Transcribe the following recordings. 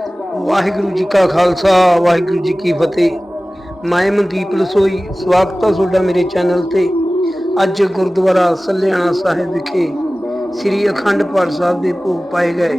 ਵਾਹਿਗੁਰੂ ਜੀ ਕਾ ਖਾਲਸਾ, ਵਾਹਿਗੁਰੂ ਜੀ ਕੀ ਫਤਿਹ। ਮੈਂ ਮਨਦੀਪ ਲਸੋਈ ਸਵਾਗਤ ਹੈ ਤੁਹਾਡਾ ਮੇਰੇ ਚੈਨਲ ਤੇ। ਅੱਜ ਗੁਰਦੁਆਰਾ ਸੱਲਿਆਣਾ ਸਾਹਿਬ ਵਿਖੇ ਸ੍ਰੀ ਅਖੰਡ ਪਾਠ ਸਾਹਿਬ ਦੇ ਭੋਗ ਪਾਏ ਗਏ।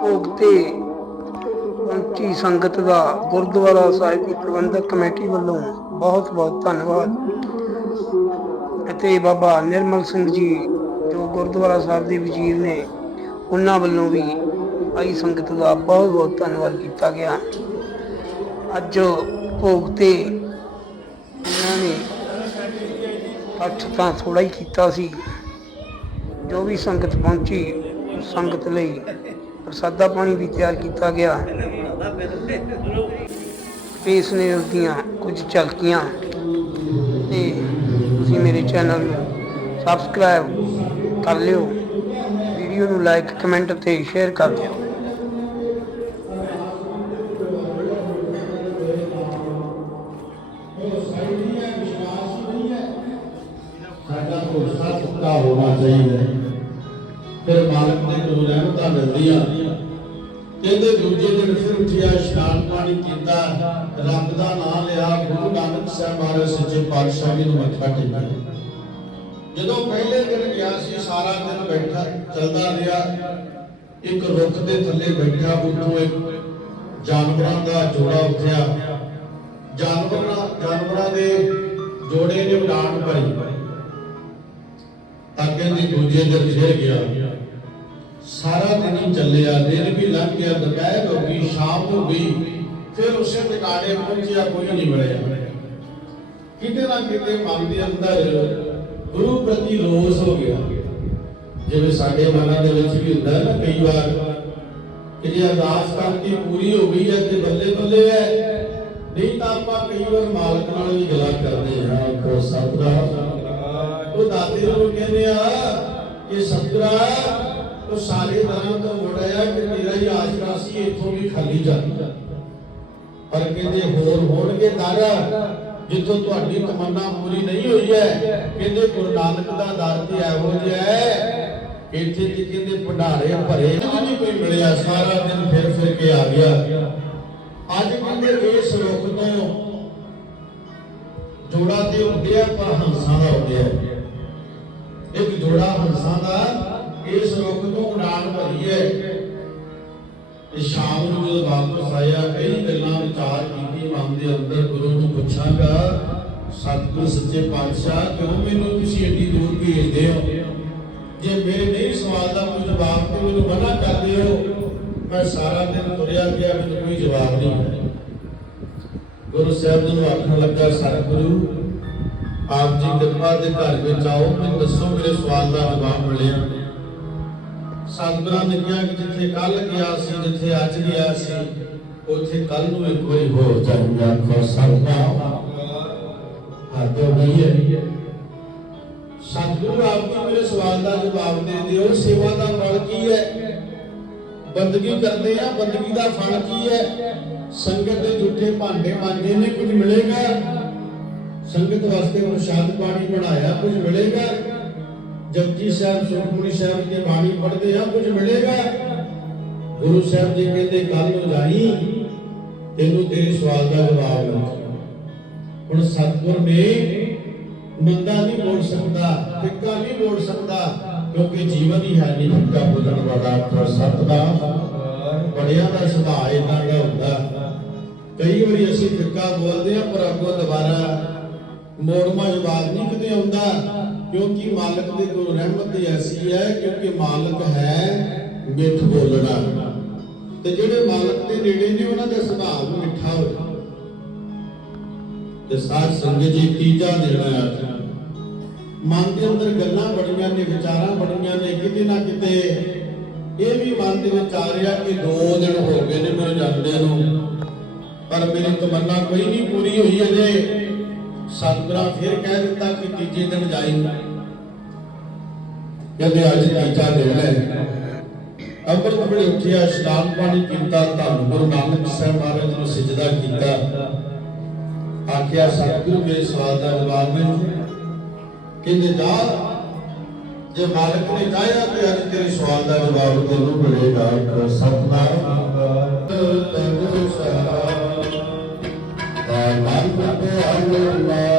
ਭੋਗ ਤੇ ਪਹੁੰਚੀ ਸੰਗਤ ਦਾ ਗੁਰਦੁਆਰਾ ਸਾਹਿਬ ਦੀ ਪ੍ਰਬੰਧਕ ਕਮੇਟੀ ਵੱਲੋਂ ਬਹੁਤ ਬਹੁਤ ਧੰਨਵਾਦ। ਅਤੇ ਬਾਬਾ ਨਿਰਮਲ ਸਿੰਘ ਜੀ, ਜੋ ਗੁਰਦੁਆਰਾ ਸਾਹਿਬ ਦੇ ਵਜ਼ੀਰ ਨੇ, ਉਹਨਾਂ ਵੱਲੋਂ ਵੀ ਆਈ ਸੰਗਤ ਦਾ ਬਹੁਤ ਬਹੁਤ ਧੰਨਵਾਦ ਕੀਤਾ ਗਿਆ। ਅੱਜ ਭੋਗ ਤੇ ਉਹਨਾਂ ਨੇ ਅੱਠ ਤਾਂ ਥੋੜਾ ਹੀ ਕੀਤਾ ਸੀ। ਜੋ ਵੀ ਸੰਗਤ ਪਹੁੰਚੀ, ਸੰਗਤ ਲਈ ਪ੍ਰਸਾਦਾ ਪਾਣੀ ਵੀ ਤਿਆਰ ਕੀਤਾ ਗਿਆ। ਪੇਸ ਨੇ ਉਸਦੀਆਂ ਕੁਝ ਝਲਕੀਆਂ ਤੇ ਤੁਸੀਂ ਮੇਰੇ ਚੈਨਲ ਨੂੰ ਸਬਸਕ੍ਰਾਈਬ ਕਰ ਲਿਓ। ਵੀਡੀਓ ਨੂੰ ਲਾਈਕ ਕਮੈਂਟ ਤੇ ਸ਼ੇਅਰ ਕਰ ਦਿਓ। ਪੱਕਾ ਚਾਹੀਦਾ ਹੈ। ਫਿਰ ਮਾਲਕ ਦੇ ਗੁਰੂ ਰਹਿਮਤਾਂ ਮਿਲਦੀਆਂ, ਕਹਿੰਦੇ ਦੂਜੇ ਦਿਨ ਫਿਰ ਉੱਠਿਆ ਇਸ਼ਨਾਨ ਪਾਣੀ ਕੀਤਾ ਰੱਬ ਦਾ ਨਾਮ ਲਿਆ, ਗੁਰੂ ਨਾਨਕ ਸਾਹਿਬ ਮਹਾਰਾਜ ਸੱਚੇ ਪਾਤਸ਼ਾਹ ਜੀ ਨੂੰ ਮੱਥਾ ਟੇਕਿਆ। ਜਦੋਂ ਪਹਿਲੇ ਦਿਨ ਗਿਆ ਸੀ, ਸਾਰਾ ਦਿਨ ਬੈਠਾ, ਚੱਲਦਾ ਰਿਹਾ, ਇੱਕ ਰੁੱਖ ਦੇ ਥੱਲੇ ਬੈਠਾ, ਉੱਥੋਂ ਇੱਕ ਜਾਨਵਰਾਂ ਦਾ ਜੋੜਾ ਉੱਠਿਆ। ਜਾਨਵਰਾਂ ਜਾਨਵਰਾਂ ਦੇ ਜੋੜੇ ਨੇ ਉਡਾਨ ਭਰੀ। ਤਾਂ ਕਹਿੰਦੇ ਦੂਜੇ ਦਿਨ ਫਿਰ ਗਿਆ। ਸਾਰਾ ਦਿਨ ਚੱਲਿਆ, ਦਿਨ ਵੀ ਲੰਘ ਗਿਆ, ਦੁਪਹਿਰ ਹੋ ਗਈ, ਸ਼ਾਮ ਹੋ ਗਈ, ਫਿਰ ਉਸੇ ਟਿਕਾਣੇ ਪਹੁੰਚਿਆ, ਕੋਈ ਨਹੀਂ ਮਿਲਿਆ। ਕਿਤੇ ਨਾ ਕਿਤੇ ਮਨ ਦੇ ਅੰਦਰ ਗੁਰੂ ਪ੍ਰਤੀ ਰੋਸ ਹੋ ਗਿਆ। ਜਿਵੇਂ ਸਾਡੇ ਮਨਾਂ ਦੇ ਵਿੱਚ ਵੀ ਹੁੰਦਾ ਨਾ ਕਈ ਵਾਰ, ਕਿ ਜੇ ਅਰਦਾਸ ਕਰਕੇ ਪੂਰੀ ਹੋ ਗਈ ਹੈ ਤੇ ਬੱਲੇ ਬੱਲੇ ਹੈ, ਨਹੀਂ ਤਾਂ ਆਪਾਂ ਕਈ ਵਾਰ ਮਾਲਕ ਨਾਲ ਵੀ ਗੱਲਾਂ ਕਰਦੇ ਹਾਂ, ਕੋ ਸਤਿਗੁਰਾਂ ਉਹ ਦਾਤੇ ਨੂੰ ਕਹਿੰਦੇ ਆ ਕਿ ਸਤਿਗੁਰਾ, ਉਹ ਸਾਰੇ ਦਰਾਂ ਤੋਂ ਮੁੜਿਆ ਕਿ ਤੇਰਾ ਹੀ ਆਸਰਾ ਸੀ, ਇੱਥੋਂ ਵੀ ਖਾਲੀ ਜਾਂਦਾ ਪਰ ਕਹਿੰਦੇ ਹੋਰ ਹੋਣਗੇ ਦਰ, ਜਿੱਥੋਂ ਤੁਹਾਡੀ ਤਮੰਨਾ ਪੂਰੀ ਨਹੀਂ ਹੋਈ ਹੈ। ਕਹਿੰਦੇ ਗੁਰੂ ਨਾਨਕ ਦਾ ਦਰ ਤੇ ਇਹੋ ਜਿਹਾ ਹੈ ਇੱਥੇ ਤੇ ਕਹਿੰਦੇ ਭੰਡਾਰੇ ਭਰੇ। ਨਹੀਂ ਕੋਈ ਮਿਲਿਆ, ਸਾਰਾ ਦਿਨ ਫਿਰ ਫਿਰ ਕੇ ਆ ਗਿਆ। ਅੱਜ ਕਹਿੰਦੇ ਇਸ ਰੁੱਖ ਤੋਂ ਜੋੜਾ ਤੇ ਉੱਡਿਆ, ਪਰ ਹੰਸਾਂ ਦਾ ਉੱਡਿਆ। ਇੱਕ ਜੋੜਾ ਹੰਸਾਂ ਦਾ ਇਸ ਰੁੱਖ ਤੋਂ ਉਡਾਨ ਭਰੀ ਹੈ ਤੇ ਸ਼ਾਮ ਨੂੰ ਜਦੋਂ ਵਾਪਸ ਆਇਆ, ਕਈ ਗੱਲਾਂ ਵਿਚਾਰ ਕੀਤੀ ਮਨ ਦੇ ਅੰਦਰ ਗੁਰੂ ਨੂੰ ਪੁੱਛਾਂਗਾ ਸਤਿਗੁਰ ਸੱਚੇ ਪਾਤਸ਼ਾਹ, ਕਿਉਂ ਮੈਨੂੰ ਤੁਸੀਂ ਏਡੀ ਦੂਰ ਭੇਜਦੇ ਹੋ? ਜੇ ਮੇਰੇ ਨਹੀਂ ਸਵਾਲ ਦਾ ਕੋਈ ਜਵਾਬ, ਤੇ ਮੈਨੂੰ ਮਨਾ ਕਰਦੇ ਹੋ ਮੈਂ ਸਾਰਾ ਦਿਨ ਤੁਰਿਆ ਗਿਆ ਮੈਨੂੰ ਕੋਈ ਜਵਾਬ ਨਹੀਂ ਗੁਰੂ ਸਾਹਿਬ ਨੂੰ ਆਖਣ ਲੱਗਾ, ਸਤਿਗੁਰੂ ਆਪ ਜੀ ਕਿਰਪਾ ਦੇ ਘਰ ਵਿੱਚ ਆਓ, ਮੈਨੂੰ ਦੱਸੋ ਮੇਰੇ ਸਵਾਲ ਦਾ ਜਵਾਬ ਮਿਲਿਆ। ਸਤਿਗੁਰਾਂ ਨੇ ਕਿਹਾ ਕਿ ਜਿੱਥੇ ਕੱਲ ਗਿਆ ਸੀ, ਜਿੱਥੇ ਅੱਜ ਗਿਆ ਸੀ, ਉੱਥੇ ਕੱਲ ਨੂੰ ਇੱਕ ਵਾਰੀ ਹੋਰ ਜਾਊਗਾ ਕੋ ਸਤਿਨਾਮ ਹੱਥ ਹੋਈ ਹੈ। ਸਤਿਗੁਰੂ, ਆਪ ਜੀ ਮੇਰੇ ਸਵਾਲ ਦਾ ਜਵਾਬ ਦੇ ਦਿਓ। ਸੇਵਾ ਦਾ ਫਲ ਕੀ ਹੈ? ਬੰਦਗੀ ਕਰਦੇ ਆ, ਬੰਦਗੀ ਦਾ ਫਲ ਕੀ ਹੈ? ਸੰਗਤ ਦੇ ਝੂਠੇ ਭਾਂਡੇ ਮਾਂਜੇ ਨੇ, ਕੁਝ ਮਿਲੇਗਾ? ਸੰਗਤ ਵਾਸਤੇ ਪ੍ਰਸ਼ਾਦ ਪਾਣੀ ਬਣਾਇਆ, ਕੁਝ ਮਿਲੇਗਾ? ਜਪਜੀ ਸਾਹਿਬ ਸੁਖਮਨੀ ਸਾਹਿਬ ਦੀ ਬਾਣੀ ਪੜ੍ਹਦੇ ਆ, ਕੁਝ ਮਿਲੇਗਾ? ਗੁਰੂ ਸਾਹਿਬ ਜੀ ਕਹਿੰਦੇ ਕੱਲ ਨੂੰ ਜਾਈ, ਤੈਨੂੰ ਤੇਰੇ ਸਵਾਲ ਦਾ ਜਵਾਬ ਮਿਲੇਗਾ ਹੁਣ ਸਤਿਗੁਰ ਨੇ ਮੰਦਾ ਨਹੀਂ ਬੋਲ ਸਕਦਾ, ਫਿੱਕਾ ਨਹੀਂ ਬੋਲ ਸਕਦਾ, ਕਿਉਂਕਿ ਜੀਵਨ ਹੀ ਹੈ ਨਹੀਂ ਫਿੱਕਾ ਬੋਲਣ ਵਾਲਾ। ਪਰ ਸਤਿਨਾਮ ਬੜਿਆਂ ਦਾ ਸੁਭਾਅ ਇਦਾਂ ਦਾ ਹੁੰਦਾ। ਕਈ ਵਾਰੀ ਅਸੀਂ ਫਿੱਕਾ ਬੋਲਦੇ ਆ, ਪਰ ਅੱਗੋਂ ਦੁਬਾਰਾ ਮੋੜਮਾ ਜਵਾਬ ਨਹੀਂ ਕਿਤੇ ਆਉਂਦਾ, ਕਿਉਂਕਿ ਮਾਲਕ ਦੇ ਕੋਲ ਰਹਿਮਤ ਐਸੀ ਹੈ, ਕਿਉਂਕਿ ਮਾਲਕ ਹੈ ਮਿੱਠ ਬੋਲਣਾ। ਤੇ ਜਿਹੜੇ ਮਾਲਕ ਦੇ ਨੇੜੇ ਨੇ, ਉਹਨਾਂ ਦਾ ਸੁਭਾਅ ਮਿੱਠਾ ਹੋਵੇ ਤੇ ਸਾਧ ਸੰਗਤ ਜੀ, ਤੀਜਾ ਦੇਣਾ ਹੈ ਮਨ ਦੇ ਅੰਦਰ ਗੱਲਾਂ ਬੜੀਆਂ ਨੇ, ਵਿਚਾਰਾਂ ਬੜੀਆਂ ਨੇ, ਕਿਤੇ ਨਾ ਕਿਤੇ ਇਹ ਵੀ ਮਨ ਦੇ ਵਿੱਚ ਆ ਰਿਹਾ ਕਿ ਦੋ ਦਿਨ ਹੋ ਗਏ ਨੇ ਮੇਰੇ ਜਾਂਦੇ ਨੂੰ। ਪਰ ਮੇਰੀ ਤਮੰਨਾ ਕੋਈ ਨਹੀਂ ਪੂਰੀ ਹੋਈ ਅਜੇ। ਸਤਿਗੁਰਾਂ ਫਿਰ ਕਹਿ ਦਿੱਤਾ ਕਿ ਤੀਜੇ ਦਿਨ ਜਾਈ। ਕਹਿੰਦੇ ਅੱਜ ਤੀਜਾ ਦਿਨ ਹੈ। ਅੰਮ੍ਰਿਤ ਵੇਲੇ ਉੱਠਿਆ ਇਸ਼ਨਾਨ ਪਾਣੀ ਕੀਤਾ ਧੰਨ ਗੁਰੂ ਨਾਨਕ ਸਾਹਿਬ ਮਹਾਰਾਜ ਨੂੰ ਸਜਦਾ ਕੀਤਾ। ਆਖਿਆ ਸਤਿਗੁਰੂ ਮੇਰੇ ਸਵਾਲ ਦਾ ਜਵਾਬ ਮੈਨੂੰ ਕਹਿੰਦੇ ਜਾ ਜੇ ਮਾਲਕ ਨੇ ਚਾਹਿਆ ਤੇ ਅੱਜ ਤੇਰੇ ਸਵਾਲ ਦਾ ਜਵਾਬ ਤੈਨੂੰ ਮਿਲੇਗਾ। ਸਤਨਾਮ। ਤੈਨੂੰ ਸਲਾਮ ਦਾ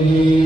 ਨਾਨਕ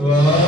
我